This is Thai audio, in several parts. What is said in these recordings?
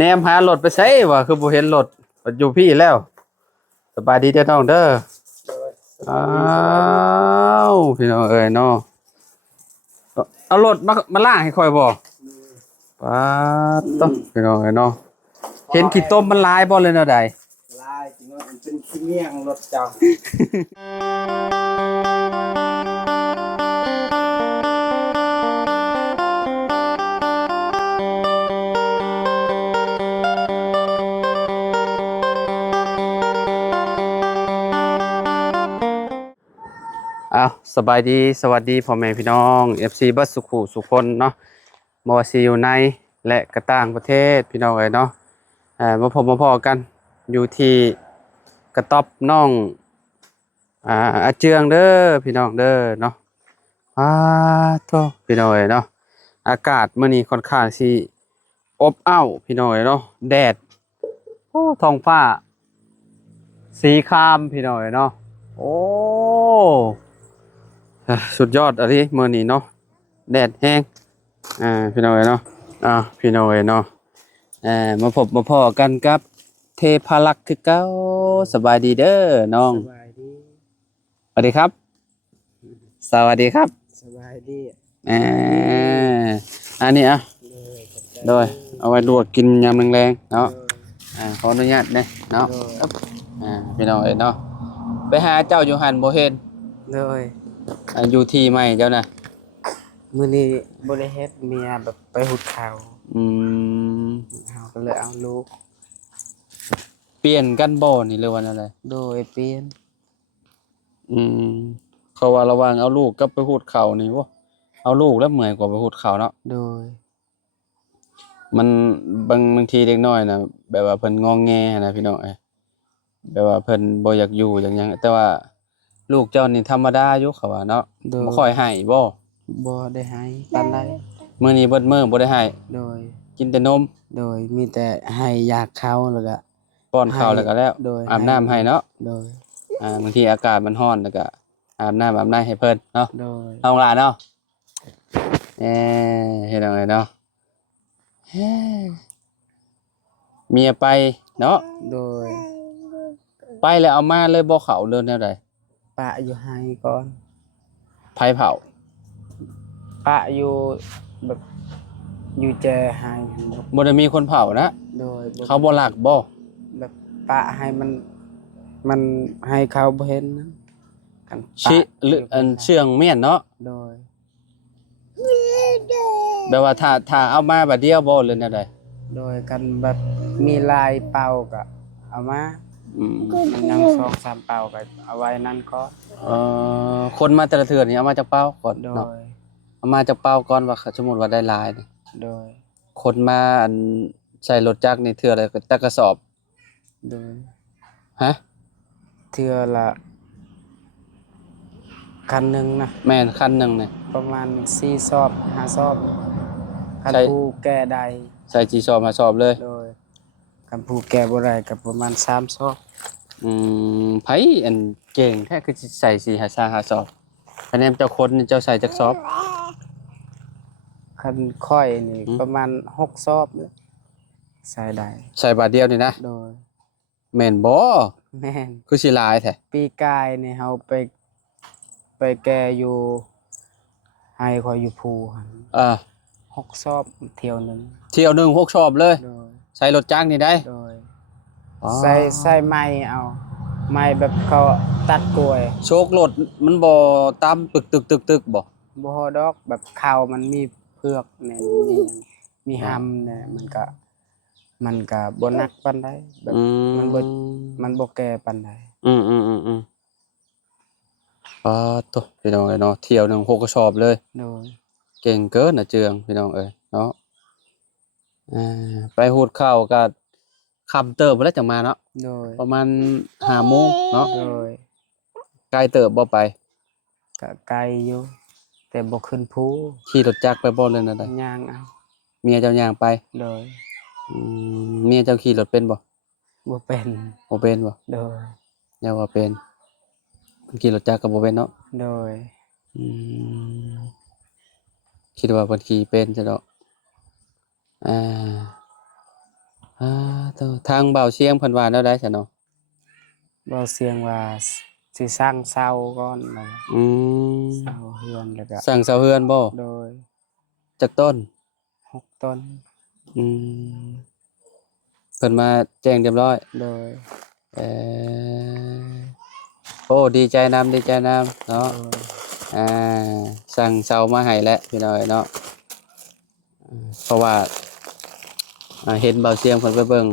แนมหารถไปใช้ว่าคือบ่เห็นรถอยู่พี่แล้วสบายดีเด้อน้องเด้ออ้าวพี่น้องเอ้ยเนาะเอารถมาล้างให้ค่อยบ่ป๊าดต้องพี่น้องเอ้ยเนาะเห็นขี้ต้มมันลายบ่เลยเนาะใดลายจริงว่ามันเป็นขี้เมี่ยงรถเจ้าอ้าวสบายดีสวัสดีพ่อแม่พี่น้อง FC เบิดสุขุสุคนเนาะบ่ว่าสิอยู่ในและก็ต่างประเทศพี่น้องเอ้ยเนาะมาพบมาพ้อกันอยู่ที่กระต๊อบน้องอาเจืองเด้อพี่น้องเด้อเนาะโทพี่น้องเอ้ยเนาะอากาศมื้อนี้ค่อนข้างสิอบอ้าวพี่น้องเอ้ยเนาะแดดโอ้ท้องฟ้าสีครามพี่น้องเอ้ยเนาะโอ้สุดยอดอันนี้มื้อนี้เนาะแดดแห้งพี่น้องเอ้ยเนาะพี่น้องเอ้ยเนาะมาพบมาพ้อกันกับเทพารักษ์คือเก่าสบายดีเด้อน้องสบายดีสวัสดีครับสวัสดีครับสบายดีอันนี้เลยขอบใจโดยเอาไว้ลวกกินยามแรงๆเนาะขออนุญาตเด้เนาะพี่น้องเอ้ยเนาะไปหาเจ้าอยู่หันบ่เห็นเลยอยู่ที่ใหม่เจ้าน่ะมื้อนี้บ่ได้เฮ็ดเมียแบบไปหุดข้าวอืมเฮาก็เลยเอาลูกเปลี่ยนกันบ่นี่หรือว่าอะไรโดยเปลี่ยนอืมเขาว่าระหว่างเอาลูกกับไปหูดเขานี่บ่เอาลูกแล้วเมื่อยกว่าไปหูดเขาเนาะโดยมันบางทีเด็กน้อยน่ะแบบว่าเพิ่นงอแงนะพี่น้องแบบว่าเพิ่นบ่อยากอยู่อย่างหยังแต่ว่าลูกเจ้านี่ธรรมดาอยู่เขาว่าเนาะบ่ค่อยให้บ่บ่ได้ให้ปานใดมื้อนี้เบิดมื้อบ่ได้ให้โดยกินแต่นมโดยมีแต่ให้ยาเขาแล้วก็ป้อนข้าวแล้วก็แล้วโดยอาบน้ำให้เนาะโดยบางทีอากาศมันร้อนแล้วก็อาบน้ำอาบในให้เพิ่นเนาะโดยเอาล่ะเนาะเฮ็ดจังไดเนาะเมียไปเนาะโดยไปแล้วเอามาเลยบ่เข้าเรื่องแนวใดปะอยู่ให้ก่อนไผเผาปะอยู่แบบอยู่แจให้บ่ได้มีคนเผานะโดยเขาบ่รักบ่แบบปะให้มันให้เขาบ่เห็นนะกันชิหรืออันเชื่องเมียนเนาะโดยแบบว่าถ้าเอามาบัดเดียวบ่เลยแนวใดโดยกันแบบมีลายเป่าก็เอามามันยัง2-3เป่าก็เอาไว้นั่นก็คนมาแต่ละเทื่อนี่เอามาจากเป้าก่อนโดเนาะยเอามาจากเป้าก่อนว่าสมมุติว่าได้หลายนี่โดยคนมาอันใช้รถจักรนี่เทื่อละจักกระสอบโดยฮะเทื่อละคันหนึงนะแม่นคันหนึงนี่ประมาณ4ซอบ5ซอบคันผู้แก่ใดใส่กี่สอบมาสอบเลยโดยคันผู้แก่บ่ได้ก็ประมาณ3ซอบไผอันเก่งแท้คือสิใส่4 5 สอบคะแนนเจ้าคนนี่เจ้าใส่จักสอบคันค่อยนี่ประมาณ6ซอบเลยใส่ได้ใส่บาทเดียวนี่นะโดยแม่นบ่ แม่นคือสิหลายแท้ปีกายนี่เฮาไปแก่อยู่ให้ข่อยอยู่ภูหั่น6ซอบเที่ยวหนึงเที่ยวหนึง6สอบเลยโดยใส่รถจักรนี่ได้โดยใส่ไม้เอาไม้แบบเขาตัดกล้วยโชครถมันบ่ตามปึกตึกๆๆบ่บ่ฮอดอกแบบข้าวมันมีเผือกแหน่มีหำเนี่ยมันก็บ่หนักปานใดแบบมันบ่แก่ปานใดอืมๆๆโตพี่น้องเอ้ยเนาะเที่ยวหนึง6กระสอบเลยโดยเก่งเกินน่ะเจืองพี่น้องเอ้ยเนาะไปหูดข้าวก็ค่ำเติบพู้นแหล้วจังมาเนาะโดยประมาณ5โมงเนาะโดยไกลเติบบ่ไปก็ไกลอยู่แต่บ่ขึ้นภูขี่รถจักรไปบ่เลยนั่นใดย่างเอาเมียเจ้าย่างไปโดยเมียเจ้าขี่รถเป็นบ่บ่เป็นบ่เป็นบ่โดยอย่าว่าเป็นเพิ่นขี่รถจักรก็บ่เป็นเนาะโดยอืมคิดว่าเพิ่นขี่เป็นซะดอกอา อ่าทางเบาเชียงเพิ่นว่าแนวใดซะเนาะ บ่เสียงว่าสิสร้างเสาก่อนนะ อืม เสาเฮือนแล้วก็ สั่งเสาเฮือนบ่ โดย จักต้น 6 ต้น อืมเพิ่นมาแจ้งเรียบร้อย โดย เอ่อโอ้ดีใจนำดีใจนำเนาะ โดย อ่าสั่งเสามาให้แล้วพี่น้อยเนาะเพราะว่าเห็นเบาเสียงเพิ่นไปเบิ่ง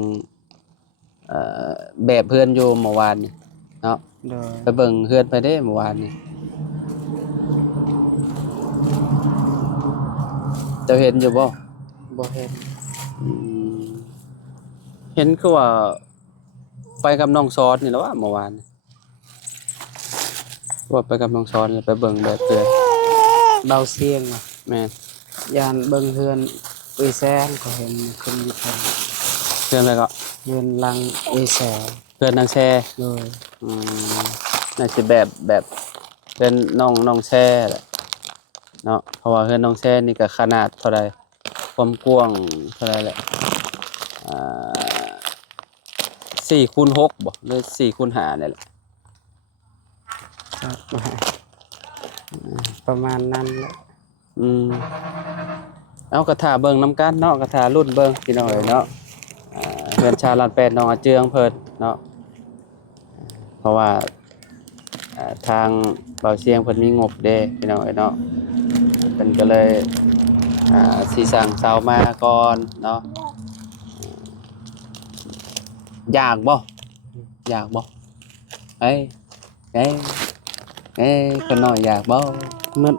เอ่อแบบเพื่อนอยู่เมื่อวานนี่เนาะ โดย ไปเบิ่งเฮือนไปเด้เมื่อวานนี่เจ้าเห็นอยู่บ่ บ่เห็น อืมเห็นคือว่าไปกับน้องซอสนี่แหล้วว่าเมื่อวานนี่ว่าไปกับน้องซอสนี่ไปเบิ่งแบบเพื่อน เบาเสียงว่ะ แม่น ยานเบิ่งเฮือนอุ้ยแซงก็เห็นขึ้นอยู่เพิ่น เพื่อนอะไรก็ เฮือนหลังอุ้ยแสง เพื่อนนางแช่ โดย อืมน่าสิแบบเป็นน้องแช่แหละเนาะเพราะว่าเพื่อนน้องแช่นี่ก็ขนาดเท่าใดความกว้างเท่าใดแหละอ่า4x6บ่หรือ4x5นี่แหละ ครับประมาณนั้นแหละ อืมเอากระถาเบิ่งน้ำกันเนาะกระถารุ่นเบิ่งพี่น้องเอ้ยเนาะเพื่อนชาลานแปดน้องอาเจืองเพิ่นเนาะเพราะว่าทางเบาเสียงเพิ่นมีงบเด้พี่น้องเอ้ยเนาะเพิ่นก็เลยสิสั่งเสามาก่อนเนาะอยากบ่อยากบ่เอ้ยเอ้ยเอ้ยคนน้อยอยากบ่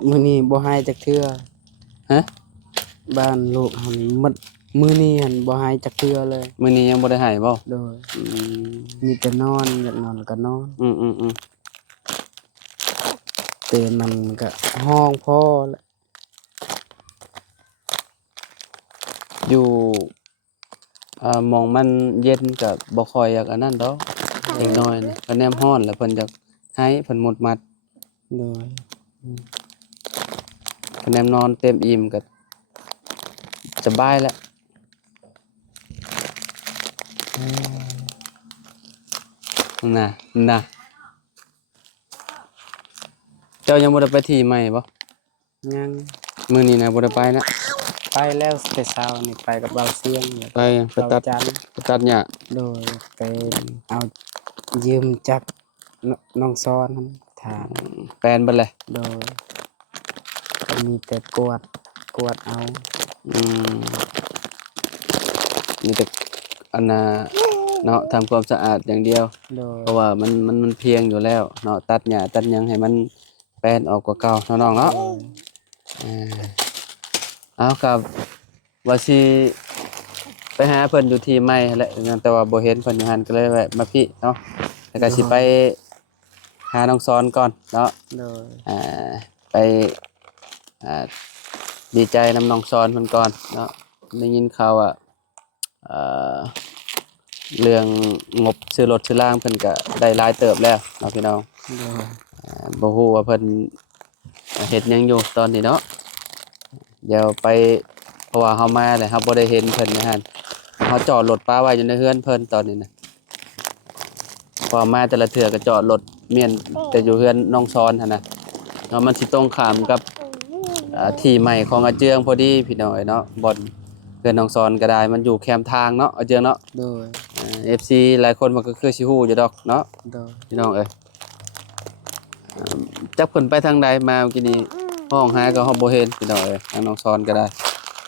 มื้อนี้บ่ให้จักเทื่อ ฮะ บ้านลูกหันมื้อนี้หันบ่ให้จักเทื่อเลย มื้อนี้ยังบ่ได้ให้บ่ โดย อืม มีแต่นอนอยากนอนก็นอน อืมแต่มันก็ห้องพอแหละ อยู่หม่องมันเย็นก็บ่ค่อยอยากอันนั้นดอกเล็กน้อยนี่ก็แนมร้อนแล้วเพิ่นอยากให้เพิ่นหมดมัด โดย คะแนนนอนเต็มอิ่มก็สบายแล้วน่ะน่ะเจ้ายังบ่ได้ไปที่ใหม่บ่ ยัง มื้อนี้นะบ่ได้ไปนะ ไปแล้วแต่เช้านี่ไปกับเบาเสียงแล้ว ไป ก็ ไป เบา ตัด จันทร์ ไปตัดหญ้า โดยไปเอายืมจักรน้องซ้อนทาง แปลนเบิดเลย โดยก็มีแต่กวดเอา อืมมีแต่อันน่ะเนาะทำความสะอาดอย่างเดียว โดย เพราะว่ามันเพียงอยู่แล้วเนาะตัดหญ้าตัดหยังให้มันแป้นออกกว่าเก่าเนาะน้องเนาะ โดย เอากับว่าสิไปหาเพิ่นอยู่ที่ใหม่แหละแต่ว่าบ่เห็นเพิ่นอยู่หั่นก็เลยแวะมาพี่เนาะแล้วก็สิไปหาน้องสอนก่อนเนาะ โดย ไปอ่าดีใจนำน้องสอนเพิ่นก่อนเนาะได้ยินข่าวว่าเอ่อเรื่องงบซื้อรถซื้อล่างเพิ่นก็ได้หลายเติบแล้วเนาะพี่น้อง โดย บ่ฮู้ว่าเพิ่นเฮ็ดหยังอยู่ตอนนี้เนาะเดี๋ยวไปเพราะว่าเฮามาเลยครับบ่ได้เห็นเพิ่นนะฮะเฮาจอดรถป้าไว้อยู่ในเฮือนเพิ่นตอนนี้นะพอมาแต่ละเทื่อก็จอดรถเมียนแต่อยู่เฮือนน้องซ้อนหั่นน่ะเนาะมันสิตรงข้ามกับที่ใหม่ของอาเจืองพอดีพี่น้อยเนาะบ่อนเฮือนน้องซ้อนก็ได้มันอยู่แคมทางเนาะอาเจืองเนาะ โดย FC หลายคนมันก็คือสิฮู้อยู่ดอกเนาะ โดย พี่น้องเอ้ยจักเพิ่นไปทางใดมาเมื่อกี้นี้ห้องหาก็เฮาบ่เห็นพี่น้องเอ้ยทางน้องซ้อนก็ได้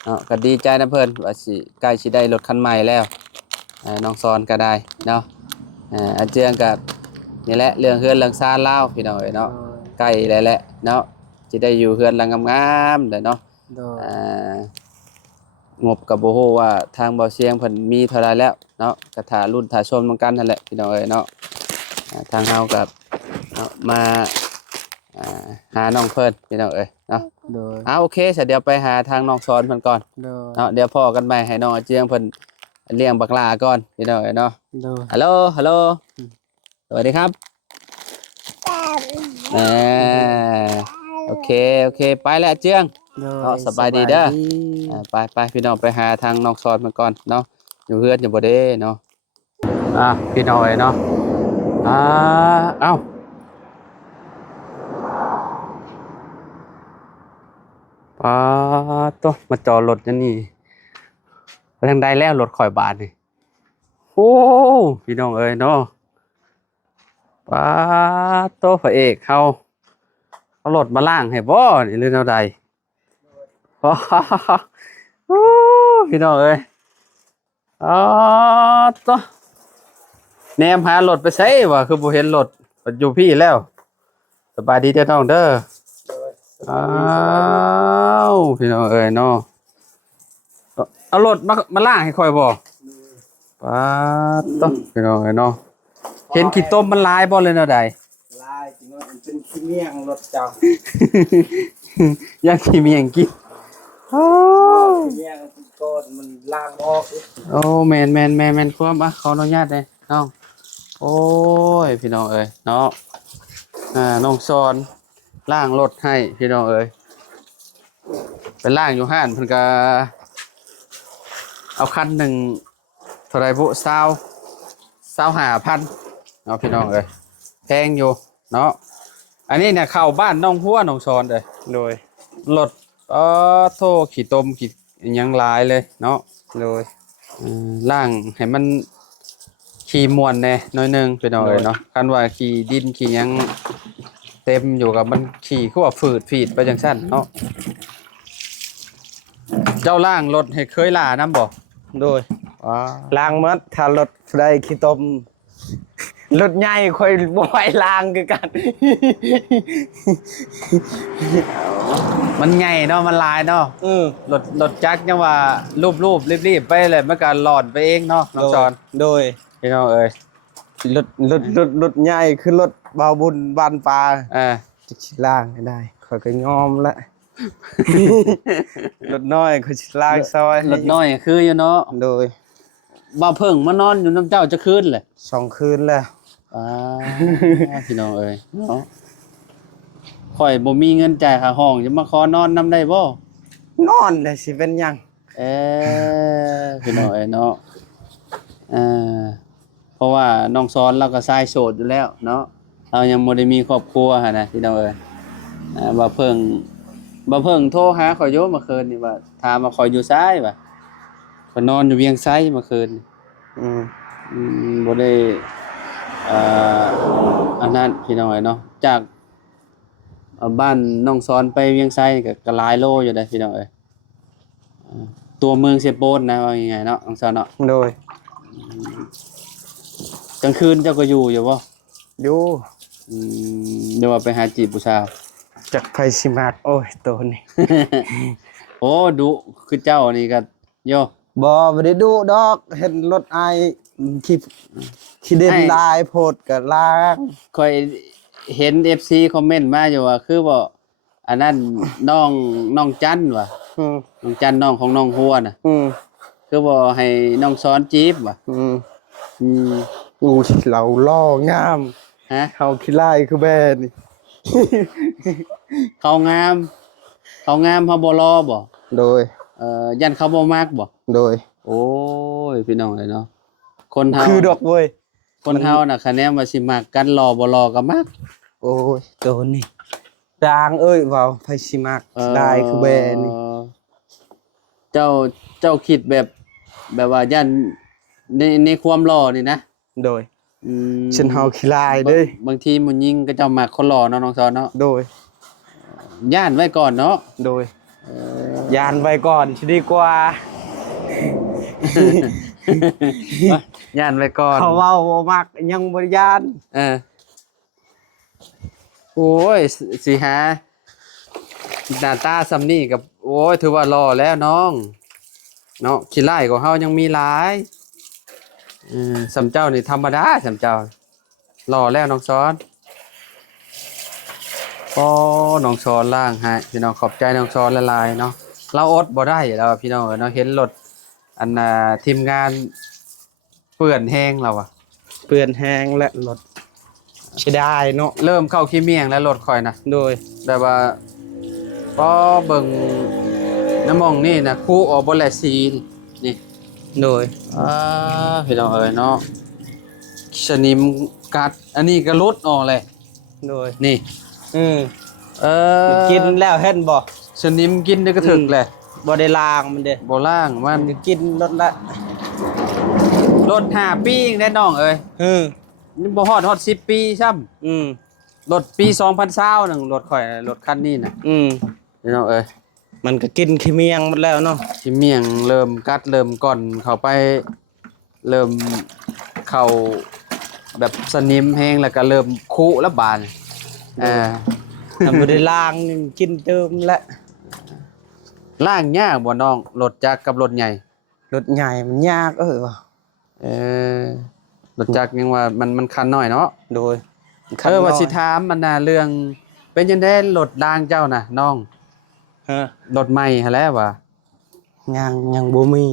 เนาะก็ดีใจนะเพิ่นว่าสิใกล้สิได้รถคันใหม่แล้วน้องซ้อนก็ได้เนาะอาเจืองก็นี่แหละเรื่องเฮือนเรื่องซ่านลาวพี่น้องเอ้ยเนาะใกล้แล้วแหละเนาะสิได้อยู่เฮือนหลังงามๆเด้อเนาะ โดย งบก็บ่ฮู้ว่าทางเบาเสียงเพิ่นมีเท่าไรแล้วเนาะก็ท่ารุ่นท่าชมนำกันนั่นแหละพี่น้องเอ้ยเนาะทางเฮาก็มาหาน้องเพิ่นพี่น้องเอ้ยเนาะ โดย โอเคซะเดี๋ยวไปหาทางน้องสอนเพิ่นก่อน โดย เนาะเดี๋ยวพ่อกันใหม่ให้น้องอาเจียงเพิ่นเลี้ยงบักหลาก่อนพี่น้องเอ้ยเนาะ โดย ฮัลโหลฮัลโหลสวัสดีครับโอเคโอเคไปแล้วอาเจียง โดย เนาะสบายดีเด้อ ไปพี่น้องไปหาทางน้องสอนเพิ่นก่อนเนาะ อยู่เฮือนอยู่บ่เด้เนาะพี่น้อยเนาะเอ้าปาโตมาจอดรถจังนี่ไปทางใดแล้วรถข่อยบาดนี่โอ้พี่น้องเอ้ยเนาะปาโตพระเอกเฮาเอารถมาล้างให้บ่นี่หรือแนวใดโอ้พี่น้องเอ้ยโตแนมหารถไปไสวะคือบ่เห็นรถอยู่พี่แล้วสบายดีเด้อน้องเด้ออ้าวพี่น้องเอ้ยเนาะเอารถมาล้างให้ค่อยบ่ป๊าดต้องพี่น้องเอ้ยเนาะเห็นขี้ต้มมันลายบ่เลยเนาะใดลายจริงว่ามันเป็นขี้เมี่ยงรถเจ้า อยากขี้เมียงกินโอ้ขี้เมี่ยงก้อนมันล้างออกโอ้แม่นความขออนุญาตเด้น้องโอ้ยพี่น้องเอ้ยเนาะน้องสอนล้างรถให้พี่น้องเอ้ยไปล้างอยู่ห้านเพิ่นก็เอาคันหนึ่งเท่าไรบุ25,000เอาพี่น้องเอ้ยแพงอยู่เนาะอันนี้เนี่ยเข้าบ้านน้องหัวน้องสอนเลยโดยรถโทขี่ต้มขี่ยังหลายเลยเนาะโดยล่างให้มันขี่มวนแน่น้อยนึงพี่น้องเอ้ยเนาะคันว่าขี่ดินขี่ยังเต็มอยู่กับมันขี่คือว่าฝืดฝีดไปจังซั่นเนาะเจ้าล่างรถให้เคยล่านำบ่โดยล้างมัดถ้ารถได้ขี้ต้มรถใหญ่ค่อยบ่ไหวล้างคือกันมันใหญ่เนาะมันลายเนาะรถจักรยังว่ารูปรีบไปเลยมันก็หลอดไปเองเนาะน้องจอนโดยพี่น้องเอ้ยรถใหญ่คือรถเบาบุญบ้านปลาจะล้างให้ได้ค่อยก็ยอมละรถน้อยค่อยสิล้างซอยรถน้อยคืออยู่เนาะโดยบ่เพิ่งมานอนอยู่น้ำเจ้าจะคืนเลย2 คืนแล้วพี่น้องเอ้ยเนาะข่อยบ่มีเงินจ่ายค่าห้องจะมาขอนอนนำได้บ่นอนได้สิเป็นหยังพี่น้องเอ้ยเนาะเพราะว่าน้องสอนเราก็ชายโสดอยู่แล้วเนาะเรายังบ่ได้มีครอบครัวหั่นน่ะพี่น้องเอ้ยบ่เพิ่งโทรหาข่อยอยู่เมื่อคืนนี่ว่าถามว่าข่อยอยู่ไสว่าข่อยนอนอยู่เวียงไสเมื่อคืนบ่ได้อันนั้นพี่น้องเอ้ยเนาะจากบ้านน้องสอนไปเวียงไสก็หลายโลอยู่เด้พี่น้องเอ้ยตัวเมืองเซโปนนะว่ายังไงเนาะน้องสอนเนาะโดยกลางคืนเจ้าก็อยู่บ่อยู่เดี๋ยวว่าไปหาจีบผู้สาวจักไผสิมักโอ้ยตัวนี้ โอ้ดุคือเจ้านี่ก็โยบ่ได้ดุดอกเห็นรถอายขี้เด่นลายโพดก็ล้างค่อยเห็น FC คอมเมนต์มาอยู่ว่าคือบ่อันนั้นน้องจันว่ะน้องจันน้องของน้องหัวน่ะคือบ่ให้น้องสอนจีบว่ะอู้เราล่องามเขาขี้ลายคือแบนี่ เขางามเฮาบ่รอบ่โดยยันเขาบ่มักบ่โดยโอ้ยพี่น้องเอ้ยเนาะคนเฮาคือดอกเว้ยคนเฮาน่ะคะแนนว่าสิมักกันรอบ่รอก็มักโอ้ยตัวนี้ดางเอ้ยว้าวไผสิมักได้คือแบนี่เจ้าคิดแบบว่ายันในความรอนี่นะโดยฉันเฮาขี้ลายเด้บางทีมันยิงก็เจ้ามักคนรอเนาะน้องสอนเนาะโดยย่านไว้ก่อนเนาะโดยย่านไว้ก่อนสิดีกว่าย่านไว้ก่อนเขาเว้าบ่มักยังบ่ย่านโอ้ยสิหาหน้าตาซำนี้กับโอ้ยถือว่ารอแล้วน้องเนาะขี้ไล่ของเฮายังมีหลายสำเจ้านี่ธรรมดาสำเจ้ารอแล้วน้องสอนน้องสอนล่างให้พี่น้องขอบใจน้องสอนละลายเนาะเราอดบ่ได้แล้วพี่น้องเนาะเห็นรถอันทีมงานเปื้อนแห้งเราอะเปื้อนแห้งและรถใช้ได้เนาะเริ่มเข้าขี้เมียงแล้วรถคอยนะโดยแบบว่าพอเบิ่งน้ำมองนี่นะคู่ออกบ่แลสีนี่ โดยพี่น้องเอ้ยเนาะสนิมกัดอันนี้ก็ลดออกเลย โดย นี่ อืม เอ กินแล้วเห็นบ่ สนิมกินได้ก็ถึกเลย บ่ได้ล้างมันเด้ บ่ล่างมัน ก็กินรถละ รถ5ปีแน่น้องเอ้ย นี่บ่ฮอด10ปีซ้ำ อืม รถปี2020นึงรถข่อยรถคันนี้น่ะ อืม พี่น้องเอ้ย มันก็กินขี้เมียงหมดแล้วเนาะ สิเมียงเริ่มกัดเริ่มก่อนเข้าไปเริ่มเข้าแบบสนิมแห้งแล้วก็เริ่มคุแล้วบานถ้าบ่ได้ล้างนี่กินเติมละ ล่างยากบ่น้องรถจักรกับรถใหญ่ รถใหญ่มันยากว่ะ เออรถจักรยังว่ามันคันน้อยเนาะ โดย ว่าสิถามมันน่ะเรื่องเป็นจังได๋รถรางเจ้าน่ะน้อง ฮะ รถใหม่หั่นแหละว่า ยังบ่มี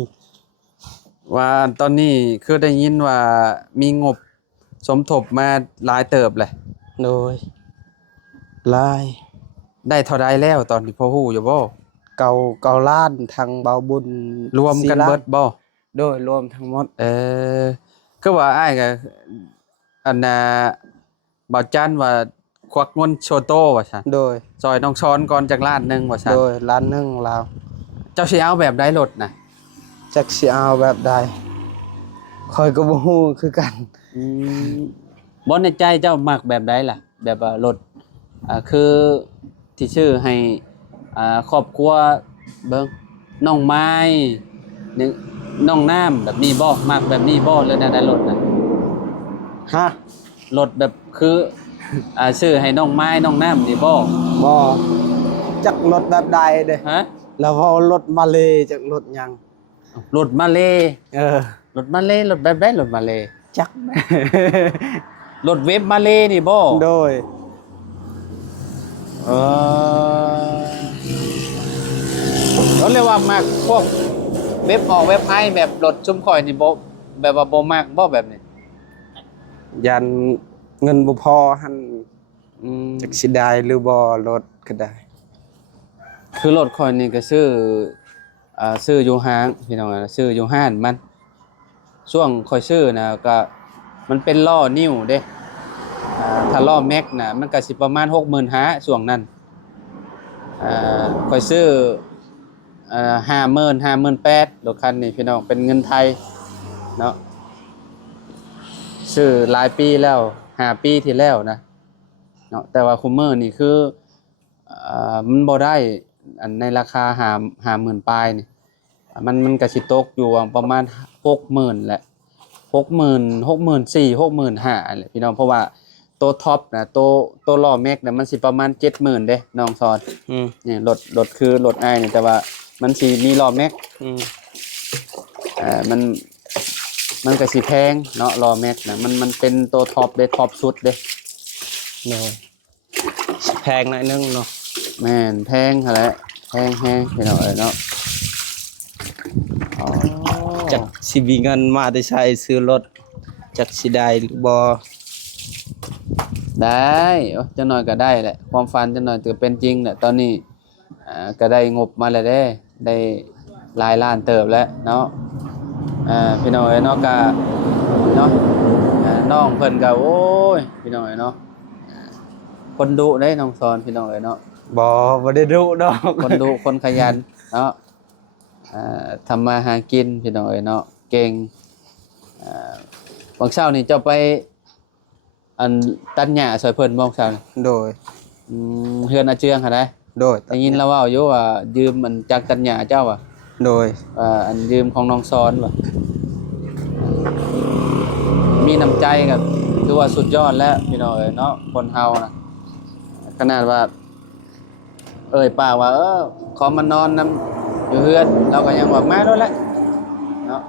ว่าตอนนี้คือได้ยินว่ามีงบสมทบมาหลายเติบเลย โดยลาย ได้เท่าใดแล้วตอนนี้พอฮู้อยู่บ่ เก่าล้านทางเบาบุญ รวมกัน 4ล้า เบิดบ่ โดยรวมทั้งหมด คือว่าอ้ายก็อันน่ะบ่จันว่าควักเงินโชโตว่าซั่น โดย ซอยน้องช้อนก่อนจักล้านหนึงว่าซั่น โดยล้านหนึงลาว เจ้าสิเอาแบบใดรถน่ะ จักสิเอาแบบใดข้อยก็บ่ฮู้คือกัน บ่ในใจเจ้ามักแบบใดล่ะ แบบว่ารถคือที่ชื่อให้ครอบครัวเบิ่งน้องไม้นึงน้องน้ำแบบนี้บ่มักแบบนี้บ่เลยนะได้รถน่ะ ฮะ รถแบบคือชื่อให้น้องไม้น้องน้ำนี่บ่ บ่จักรถแบบใดเด้ ฮะ แล้วพอรถมาเลยจักรถหยัง รถมาเล อ รถมาเลรถแบบใดรถมาเล จัก รถเว็บมาเลนี่บ่ โดย เออเขาเรียกว่ามักพวกเว็บออกเว็บไอแบบรถชุมข่อยนี่บ่แบบว่าบ่มักบ่แบบนี้ ยันเงินบ่พอหั่น อืม จักสิได้หรือบ่รถก็ได้ คือรถข่อยนี่ก็ซื้ออยู่ห้างพี่น้องซื้ออยู่ห้านมันช่วงข่อยซื้อนะก็มันเป็นล้อนิ้วเด้ถ้าล้อแม็กน่ะมันก็สิประมาณ 65,000ช่วงนั้นข่อยซื้อ50,000 58,000รถคันนี้พี่น้องเป็นเงินไทยเนาะซื้อหลายปีแล้ว5ปีที่แล้วนะเนาะแต่ว่าคุมเมอร์นี่คือมันบ่ได้อันในราคา50,000ปลายนี่มันก็สิตกอยู่ประมาณ 60,000 แหละ 60,000 64,000 65,000แหละพี่น้องเพราะว่าตัวท็อปนะตัวล้อแม็กน่ะมันสิประมาณ 70,000เด้น้องซอนนี่รถคือรถอ้ายนี่แต่ว่ามันสิมีล้อแม็กมันก็สิแพงเนาะล้อแม็กน่ะมันเป็นตัวท็อปเด้ท็อปสุดเด้ โดยแพงหน่อยนึงเนาะ แม่นแพงหั่นแหละแพงแฮงพี่น้องเอ้ยเนาะอ๋อ จักสิมีเงินมาได้ใช้ซื้อรถจักสิได้หรือบ่ ได้จังหน่อยก็ได้แหละความฝันจังหน่อยก็เป็นจริงแหละตอนนี้ก็ได้งบมาแล้วได้หลายล้านเติบแล้วเนาะพี่น้องเอ้ยเนาะก็เนาะน้องเพิ่นก็โอ้ยพี่น้องเอ้ยเนาะคนดุเด้น้องสอนพี่น้องเอ้ยเนาะ บ่ได้ดุดอก คนดุคนขยันเนาะทำมาหากินพี่น้องเอ้ยเนาะเก่งบางเช้านี่เจ้าไปอันตัดหญ้าซอยเพิ่นบ่เช้านี่ โดย เฮือนอาเจืองหั่นได้ โดย ได้ยินแล้วเว้าอยู่ว่ายืมมันจักตัดหญ้าเจ้าว่ะ โดย อันยืมของน้องซ้อนว่ะมีน้ำใจก็คือว่าสุดยอดแล้วพี่น้องเอ้ยเนาะคนเฮานะขนาดว่าเอ่ยปากว่าขอมานอนนำอยู่เฮือนเราก็ยังว่ามาด้วยแหละเนาะ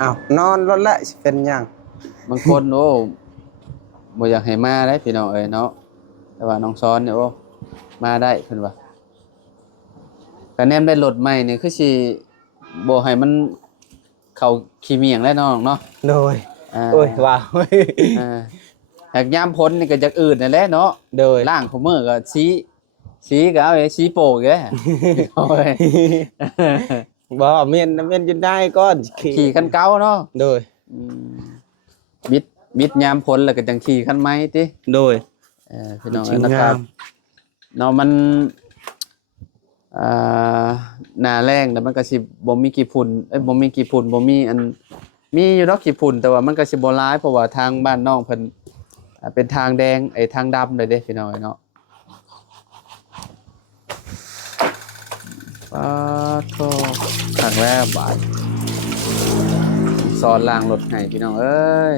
อ้าวนอนรถละสิเป็นหยัง บางคนโอ้บ่อยากให้มาได้พี่น้องเอ้ยเนาะแต่ว่าน้องซ้อนเนี่ยโอ้มาได้เพิ่นว่าก็แนมได้รถใหม่นี่คือสิบ่ให้มันเข้าขี้เมียงแล้วน้องเนาะ โดยโอ้ยว้าว หากยามพ้นนี่ก็จักอื่นนั่นแหละเนาะ โดย ล่างของมือก็สีก็เอาไอ้สีโป่งแกโอ้ย บ่เมียนจนได้ก่อน ขี่คันเก่าเนาะ โดย อืมบิดยามพ้นแล้วก็จังขี่คันไม้ติ โดย พี่น้อง จริง นะครับ งาม เนาะมันอ่หน้าแรงแล้วมันก็สิบ่มีกี่ฝุ่นบ่มีกี่ฝุ่นบ่มีอันมีอยู่ดอกกี่ฝุ่นแต่ว่ามันก็สิบ่ร้ายเพราะว่าทางบ้านน้องเพิ่นเป็นทางแดงทางดำเลยเด้พี่น้องเนาะปาโทครั้งแรกบาทสอนล้างรถให้พี่น้องเอ้ย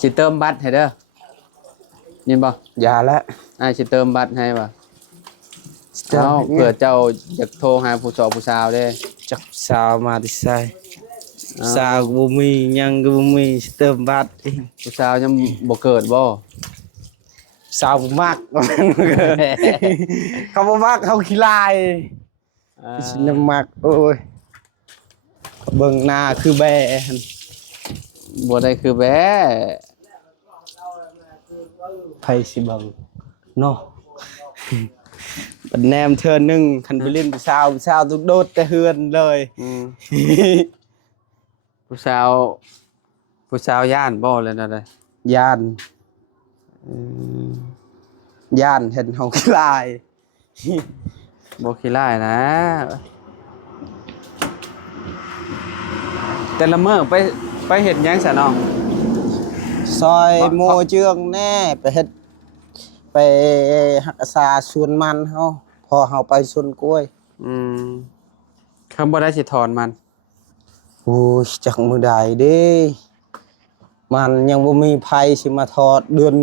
สิเติมบัตรให้เด้อยินบ่ อย่าละ อ้ายสิเติมบัตรให้ป่ะเอ้าเผื่อเจ้าอยากโทรหาผู้สาวผู้สาวเด้ จักสาวมาที่ไสสาวก็บ่มีหยังก็บ่มีเติมบัตรเอง ผู้สาวยังบ่เกิดบ่ สาวบ่มัก เขาบ่มักเขาขี้ลายสินมักโอ้ยเบิ่งหน้าคือแบหั่น บ่ได้คือแบ้ ไผสิเบิ่งเนาะ บัดแนมเทื่อนึงคันไปเล่นผู้สาวตุกโดดแต่เฮือนเลย ผู้สาวย่านบ่เลยนั่นแหละ ย่านย่านเห็นเฮาขี้ลาย บ่ขี้ร้ายนะ แต่ละมื้อไปเฮ็ดหยังซะน้อง ซอยโมเจืองแน่ไปเฮ็ดไปหักษาสวนมันเฮาพอเฮาไปสวนกล้วย คำบ่ได้สิถอนมัน โอ้ยจักมื้อใดเด้มันยังบ่มีไผสิมาทอดเดือน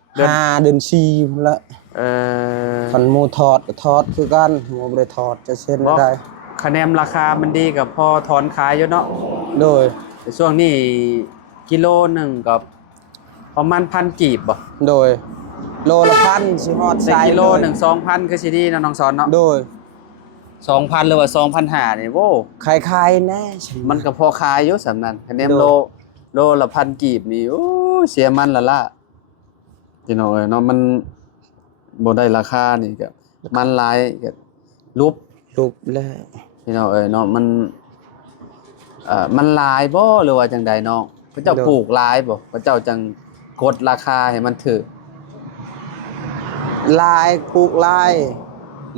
5เดือน4พุ่นละ คันหมู่ทอดก็ทอดคือกันหมู่บ่ได้ทอดจะเช่น บ่ ได้ คะแนนราคามันดีกับพอถอนขายอยู่เนาะ โดย แต่ช่วงนี้กิโลหนึงก็ประมาณ1,000กีบบ่ โดยโลละพันสิฮอด แต่ สาย กิโลหนึ่ง 2,000คือสิดีเนาะน้องสอนเนาะ โดย 2,000หรือว่า2,500นี่โว้ ขายแน่ มันก็พอขายอยู่สำนั้นคะแนน โด โลละ1,000กีบนี่โอ้เสียมันละล่ะพี่น้องเอ้ยเนาะมันบ่ได้ราคานี่ก็มันหลายก็รูป รูปแล้ว พี่น้องเอ้ยเนาะมันหลายบ่หรือว่าจังใดน้องพระเจ้าปลูกหลายบ่พระเจ้าจังกดราคาให้มันถูก ลายปลูกลาย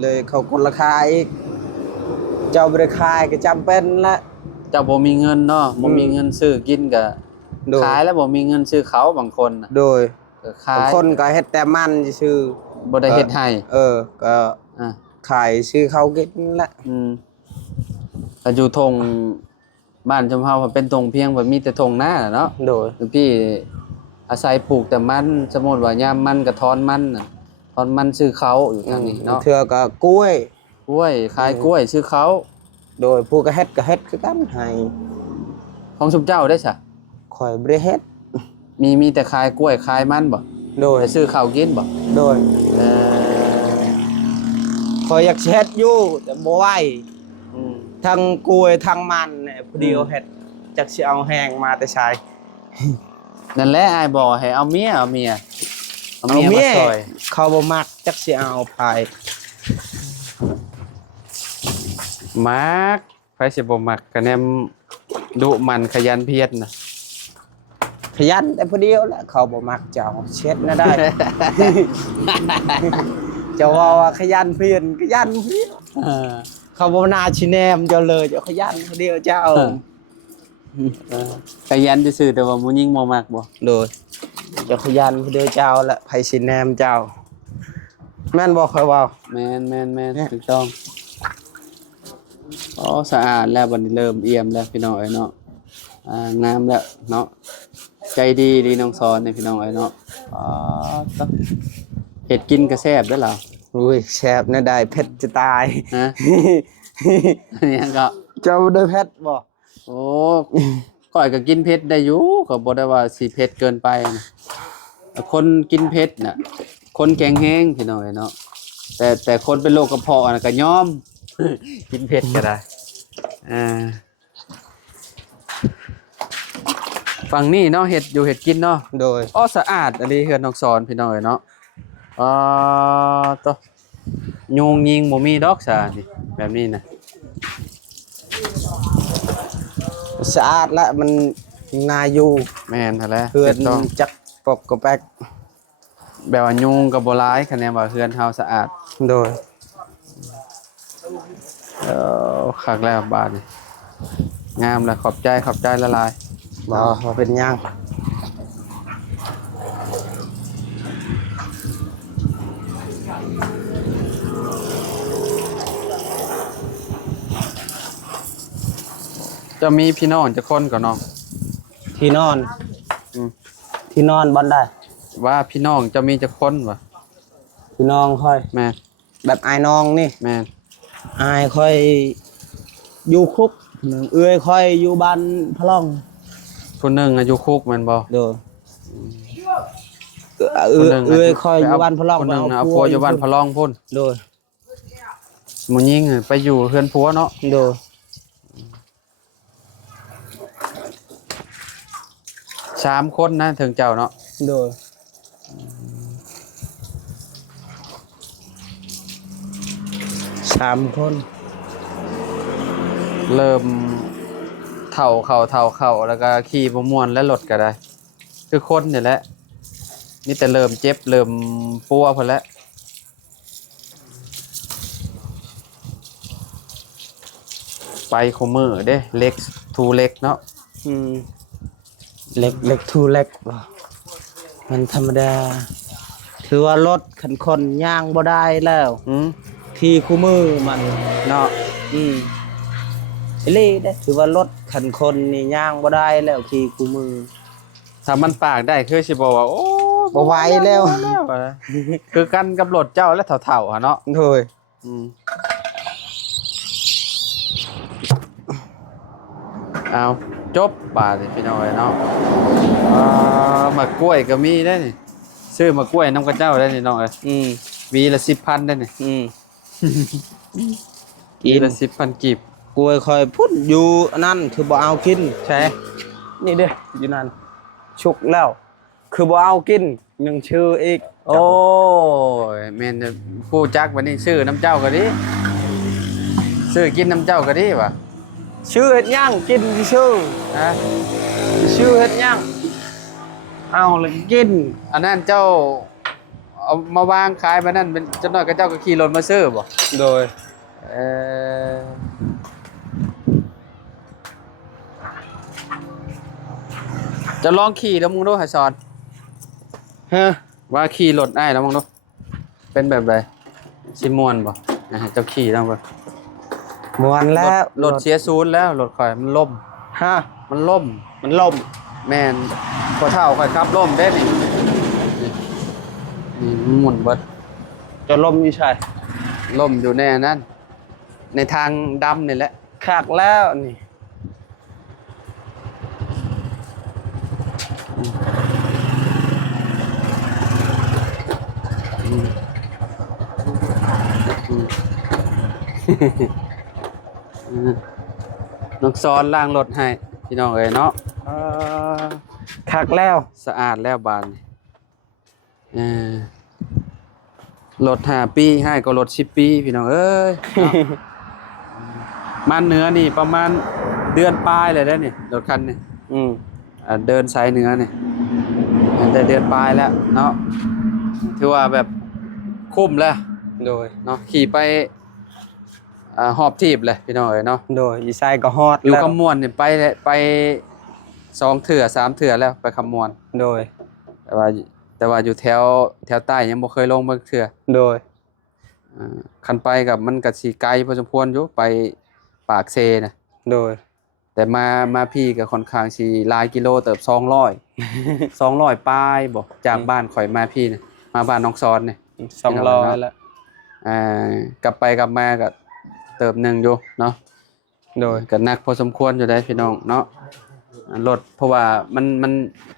เลยเขากดราคาอีก เจ้าบ่ได้ขายก็จำเป็นละ เจ้าบ่มีเงินเนาะบ่มีเงินซื้อกินก็ โดย ขายแล้วบ่มีเงินซื้อเขาบางคนน่ะ โดย ก็ขาย บางคนก็เฮ็ดแต่มันซื่อ บ่ได้เฮ็ดให้ ก็ อ่ะ ขายซื้อเขากินละ ก็อยู่ทงบ้านชมเฮาเป็นทงเพียงบ่มีแต่ทงนาน่ะเนาะ โดย คือพี่อาศัยปลูกแต่มันสมมุติว่ายามมันก็ถอนมันน่ะถอนมันซื้อเขาอยู่ทางนี้เนาะ เทื่อก็กล้วย กล้วยขายกล้วยซื้อเขา โดยผู้ก็เฮ็ดคือกันให้ ของชุมเจ้าได้ซะ ข่อยบ่ได้เฮ็ด มีแต่ขายกล้วยขายมันบ่ โดย แต่ซื้อข้าวกินบ่ โดย เออ ข่อยอยากเฮ็ดอยู่แต่บ่ไหว อืม ทั้งกล้วยทั้งมันเนี่ยผู้เดียวเฮ็ดจักสิเอาแห้งมาแต่ใช้ นั่นแหละอ้ายบอกให้เอาเมียเอาเมียมาซอย เขาบ่มักจักสิเอาไป มักไผสิบ่มักก็แนมดุมันขยันเพียรน่ะ ขยันแต่ผู้เดียวแหละเขาบ่มักเจ้าเช็ดน่ะ ได้ เจ้าว่าขยันเพียรขยันเพียร เออ เขาบ่น่าสิแนมเจ้าเลยเจ้าขยันผู้เดียวเจ้า ขยันซื่อๆแต่ว่าผู้หญิงบ่มักบ่ โดยเจ้าขยันผู้เดียวเจ้าละไผสิแนมเจ้า แม่นบ่ค่อยเว้า แม่นถูกต้องอ๋อสะอาดแล้วบัดนี้เริ่มเอี่ยมแล้วพี่น้องเอ้ยเนาะงามแล้วเนาะใจดีน้องสอนนี่พี่น้องเอ้ยเนาะอ๋อต้องเฮ็ดกินก็แซ่บเด้อล่ะ อุ้ยแซ่บแน่ได้เผ็ดจะตาย ฮะ อันนี้ก็ เจ้าได้เผ็ดบ่ โอ้ก้อยก็กินเผ็ดได้อยู่ก็บ่ได้ว่าสิเผ็ดเกินไปนะคนกินเผ็ดน่ะคนแข็งแรงพี่น้องเอ้ยเนาะแต่คนเป็นโรคกระเพาะน่ะก็ยอม กินเผ็ดก็ได้ฝั่งนี้เนาะเห็ดอยู่เห็ดกินเนาะ โดย อ้อสะอาดอันนี้เฮือนน้องสอนพี่น้องเอ้ยเนาะต่อ ยุงยิงบ่มีดอกซะนี่แบบนี้นะ สะอาดและมันน่าอยู่ แม่นหั่นแหละ เพื่อน ต้อง จักปกกระแปก แบบว่ายุงก็บ่หลายคะแนนว่าเฮือนเฮาสะอาด โดย คักแล้วบาดนี่งามแล้วขอบใจละลาย บ่เป็นหยัง จะมีพี่น้องจักคนก็น้อง ที่นอน อืม ที่นอนบ่ได้ ว่าพี่น้องจะมีจักคนวะ พี่น้องค่อย แม่น แบบอายน้องนี่ แม่น อายค่อยอยู่คุกหนึ่งเอื้อยค่อยอยู่บ้านพะล่อง ผู้หนึงอายุคุกแม่นบ่ โดย ผู้หนึ่ง เอื้อยค่อยอยู่บ้านพะล่อง ผู้หนึง ไป เอาผัวอยู่บ้านพะลองพุ่น โดย หมู่ยิงไปอยู่เฮือนผัวเนาะ โดย 3คนนะถึงเจ้าเนาะ โดย3 คน เริ่มเฒ่าเข้าแล้วก็ขี่บ่ม่วนและรถก็ได้ คือคนนี่แหละมีแต่เริ่มเจ็บเริ่มปัวพุ่นแหละไปคุมือเด้เล็กทูเล็กเนาะ เล็กทูเล็กบ่มันธรรมดา ถือว่ารถคันคนย่างบ่ได้แล้ว ขี่คู่มือมัน เนาะ ไอ้เล่ได้ถือว่ารถคันคนนี่ย่างบ่ได้แล้วขี่คู่มือ ถ้ามันปากได้คือสิบอกว่าโอ้ บ่ไหวแล้ว คือกันกับรถเจ้าและเถ่าๆเนาะ โดย เอาจบบาทสิพี่น้อยเนาะมะกล้วยก็มีได้นี่ซื้อมะกล้วยน้ำกระเจ้าได้นี่น้องเอ้ยวีละ10,000ได้นี่ วีละ10,000กีบ กล้วยคอยพุ่นอยู่อันนั่นคือบ่เอากิน ใช่ นี่เด้อยู่นั่นชุกแล้ว คือบ่เอากินยังชื่ออีก โอ้ยแม่นผู้จักวันนี้ซื้อน้ำเจ้าก็ดีซื้อกินน้ำเจ้าก็ดีว่ะ ชื่อเฮ็ดหยังกินชื่อ ฮะ ชื่อเฮ็ดหยังเอาเลยกิน อันนั้นเจ้าเอามาวางขายมานั่นเป็นเจ้าน้อยกับเจ้าก็ขี่รถมาซื้อบ่ โดย เออจะลองขี่แล้วมึงดูหาสอน ฮะ ว่าขี่รถได้แล้วมึงดูเป็นแบบไรสิม่วนบ่นะฮะเจ้าขี่แล้วบ่ ม่วนแล้ว รถเสียศูนย์แล้วรถข่อยมันล่ม ฮะ มันล่ม มันล่ม แม่นพอเท่าข่อยขับล่มได้นี่นี่มันหมุนเบิด จะล่มอยู่ใช่ ล่มอยู่ในอันนั้นในทางดำนี่แหละ คักแล้วนี่ น้องซ้อนล้างรถให้พี่น้องเอ้ยเนาะ คักแล้ว สะอาดแล้วบานนี่รถ5 ปีให้ก็รถ10 ปีพี่น้องเอ้ยเนาะ มันเหนือนี่ประมาณเดือนปลายเลยได้นี่รถคันนี่เดินสายเหนือนี่แต่เดือนปลายแล้วเนาะถือว่าแบบคุ้มแล้ว โดย เนาะขี่ไปหอบทีบเลยพี่น้องเอ้ยเนาะ โดยอีไซก็ฮอด อยู่ แล้ว คำมวนนี่ไป2 เถื่อ3 เถื่อแล้วไปคำมวน โดย แต่ว่าอยู่แถวใต้ยังบ่เคยลงเบิ่งเถื่อ โดย คันไปกับมันก็สิไกลพอสมควรอยู่ไปปากเซนะ โดย แต่มาพี่ก็ค่อนข้างสิหลายกิโลเติบ200 200ปลายบ่จากบ้านข่อยมาพี่น่ะมาบ้านน้องซอนนี่ 200แล้ว กลับไปกลับมาก็เติบหนึงอยู่เนาะ โดย ก็หนักพอสมควรอยู่ได้พี่น้องเนาะรถเพราะว่า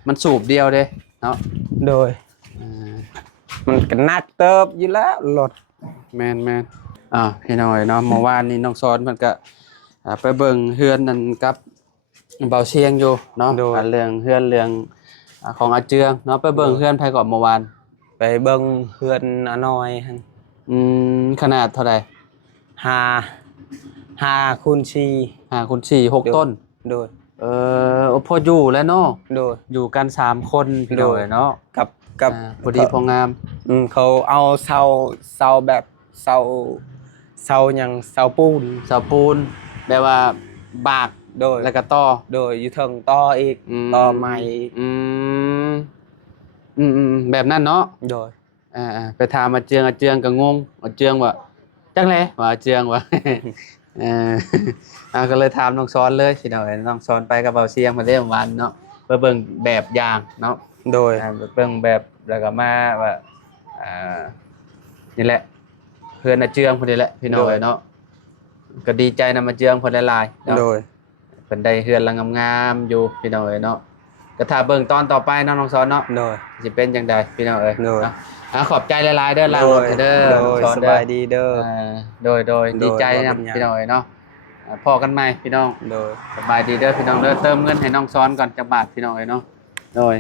มันสูบเดียวเด้เนาะ โดย มันก็หนักเติบอยู่แล้วรถ แม่นพี่น้อยเนาะเมื่อวานนี้น้องซ้อนเพิ่นก็ไปเบิ่งเฮือนนั่นกับเบาเชียงอยู่เนาะเรื่องเฮือนเรื่องของอาเจืองเนาะไปเบิ่งเฮือนไผก่อนเมื่อวาน ไปเบิ่งเฮือนอาน้อยหั่น ขนาดเท่าไหร่5คูณ4 5คูณ4 6ต้นโดยพออยู่แล้วเนาะโดยอยู่กัน3คนพี่น้องเนาะกับพอดีพองามเขาเอาเสาแบบเสาหยังเสาปูนแบบว่าบากโดยแล้วก็ต่อโดยอยู่เทิงต่ออีกต่อใหม่แบบนั้นเนาะโดยไปถามอาเจืองก็งงอาเจืองว่าจังได๋ว่าอาเจืองว่าก็เลยถามน้องซ้อนเลยสิเนาะน้องซ้อนไปกับเบาเสียงมาเด้วันเนาะไปเบิ่งแบบอย่างเนาะโดยเบิ่งแบบแล้วก็มาว่านี่แหละเพื่อนอาเจืองพุ่นนี่แหละพี่น้องเนาะก็ดีใจนำอาเจืองเพิ่นหลายๆเนาะโดยเพิ่นได้เฮือนละงามๆอยู่พี่น้องเนาะก็ถ้าเบิ่งตอนต่อไปเนาะน้องซ้อนเนาะโดยสิเป็นจังได๋พี่น้องโดยขอบใจหลายๆเด้อล้างรถเด้อสบายดีเด้อโดยดีใจนะพี่น้องเนาะพอกันใหม่พี่น้องโดยสบายดีเด้อพี่น้องเด้อเติมเงินให้น้องซ้อนก่อนจักบาทพี่น้องเนาะโดย